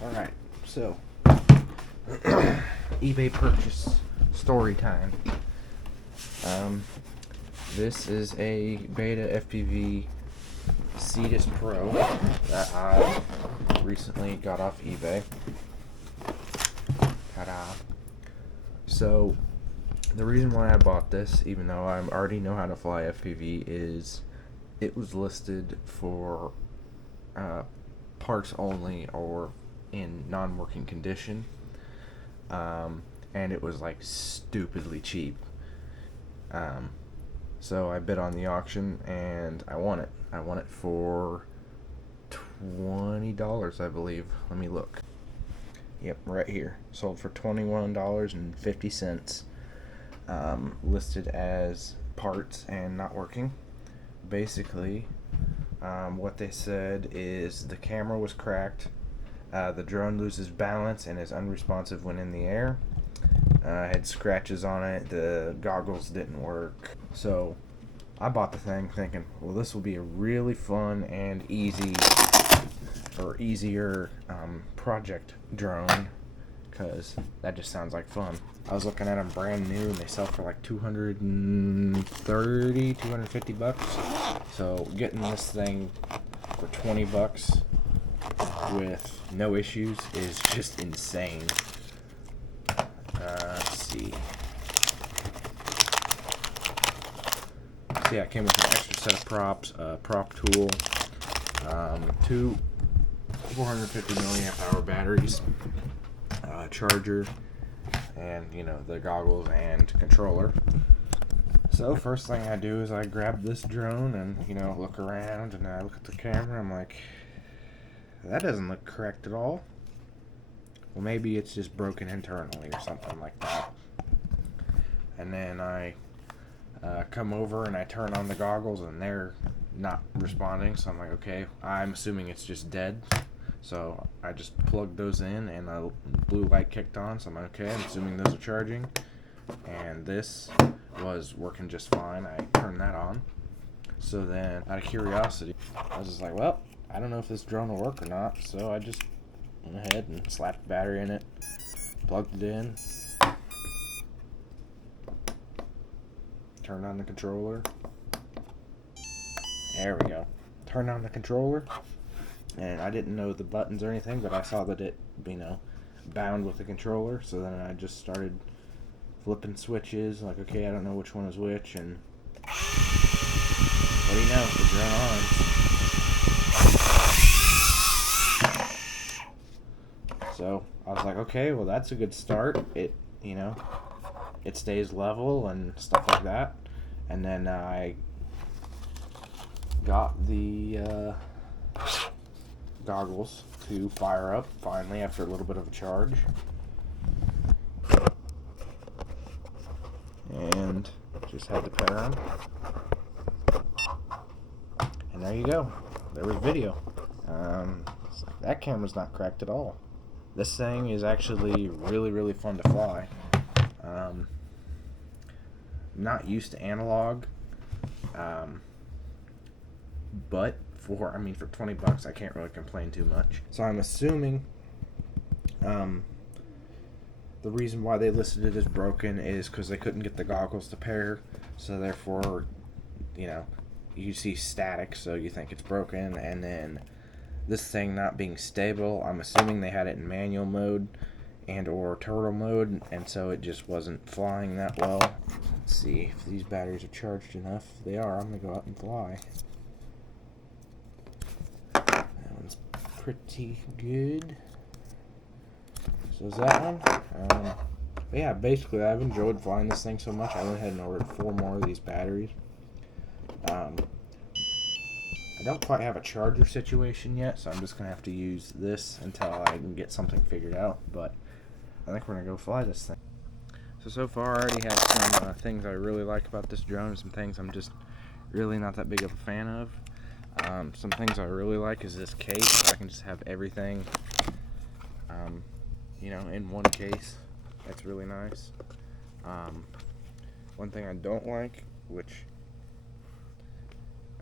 Alright, so eBay purchase story time. This is a BetaFPV Cetus Pro that I recently got off eBay. Ta-da! So, the reason why I bought this, even though I already know how to fly FPV, is it was listed for parts only or in non-working condition, and it was like stupidly cheap. So I bid on the auction and I won it. I won it for $20, I believe. Let me look. Yep, right here. Sold for $21.50. Listed as parts and not working. Basically, what they said is the camera was cracked, the drone loses balance and is unresponsive when in the air, had scratches on it, the goggles didn't work. So I bought the thing thinking, well, this will be a really fun and easier project drone, because that just sounds like fun. I was looking at them brand new and they sell for like $250 so getting this thing for $20 with no issues is just insane. Let's see. So yeah, it came with an extra set of props, prop tool, two 450 milliamp hour batteries, charger, and the goggles and controller. So first thing I do is I grab this drone and look around, and I look at the camera. I'm like, that doesn't look correct at all. Well, maybe it's just broken internally or something like that. And then I come over and I turn on the goggles and they're not responding. So I'm like, okay, I'm assuming it's just dead. So I just plugged those in and a blue light kicked on. So I'm like, okay, I'm assuming those are charging. And this was working just fine. I turned that on. So then, out of curiosity, I was just like, well, I don't know if this drone will work or not. So I just went ahead and slapped the battery in it, plugged it in, turned on the controller. There we go. Turned on the controller, and I didn't know the buttons or anything, but I saw that it, bound with the controller. So then I just started flipping switches, like, okay, I don't know which one is which, and what do you know, the drone on. So I was like, okay, well, that's a good start. It stays level and stuff like that. And then I got the goggles to fire up finally after a little bit of a charge. And just had to pair them. And there you go. There was video. That camera's not cracked at all. This thing is actually really, really fun to fly. Not used to analog, but for $20, I can't really complain too much. So I'm assuming the reason why they listed it as broken is because they couldn't get the goggles to pair. So therefore, you see static, so you think it's broken, and then this thing not being stable, I'm assuming they had it in manual mode and or turtle mode, and so it just wasn't flying that well. Let's see if these batteries are charged enough. If they are, I'm gonna go out and fly. That one's pretty good. So is that one. But yeah, basically I've enjoyed flying this thing so much, I went ahead and ordered 4 more of these batteries. I don't quite have a charger situation yet, so I'm just going to have to use this until I can get something figured out, but I think we're going to go fly this thing. So far I already have some things I really like about this drone, some things I'm just really not that big of a fan of. Some things I really like is this case, so I can just have everything, in one case. That's really nice. One thing I don't like, which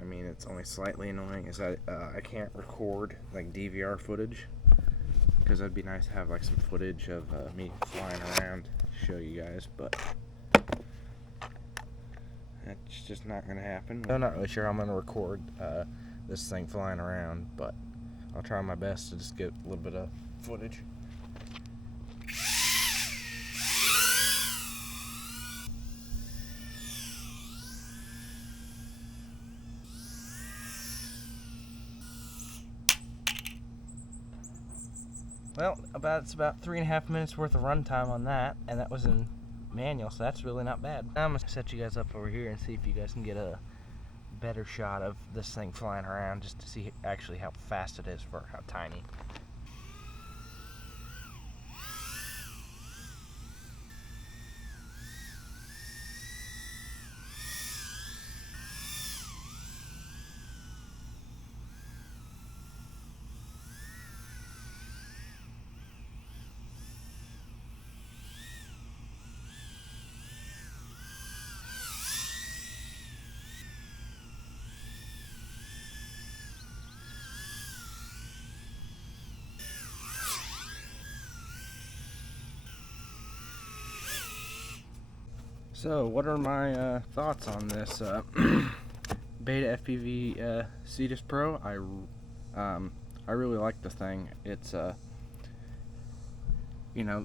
it's only slightly annoying, is that I can't record like DVR footage. because it'd be nice to have like some footage of me flying around to show you guys, but that's just not gonna happen. I'm not really sure how I'm gonna record this thing flying around, but I'll try my best to just get a little bit of footage. Well, it's about 3.5 minutes worth of runtime on that, and that was in manual, so that's really not bad. Now I'm gonna set you guys up over here and see if you guys can get a better shot of this thing flying around, just to see actually how fast it is for how tiny. So, what are my thoughts on this BetaFPV Cetus Pro? I really like the thing. It's you know,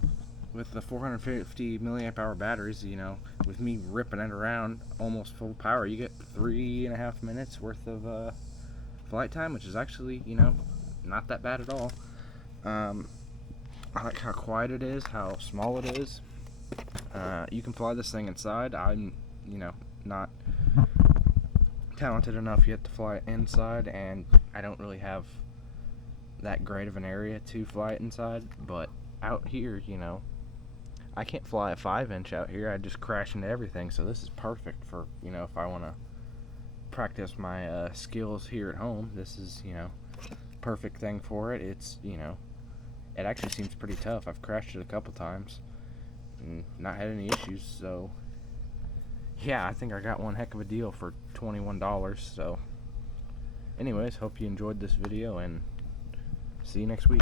with the 450 milliamp hour batteries, you know, with me ripping it around almost full power, you get 3.5 minutes worth of flight time, which is actually, you know, not that bad at all. I like how quiet it is, how small it is. You can fly this thing inside. I'm, you know, not talented enough yet to fly it inside, and I don't really have that great of an area to fly it inside, but out here, you know, I can't fly a 5-inch out here. I just crash into everything, so this is perfect for, you know, if I want to practice my skills here at home. This is, you know, perfect thing for it. It's, you know, it actually seems pretty tough. I've crashed it a couple times and not had any issues, so yeah, I think I got one heck of a deal for $21. So anyways, hope you enjoyed this video, and see you next week.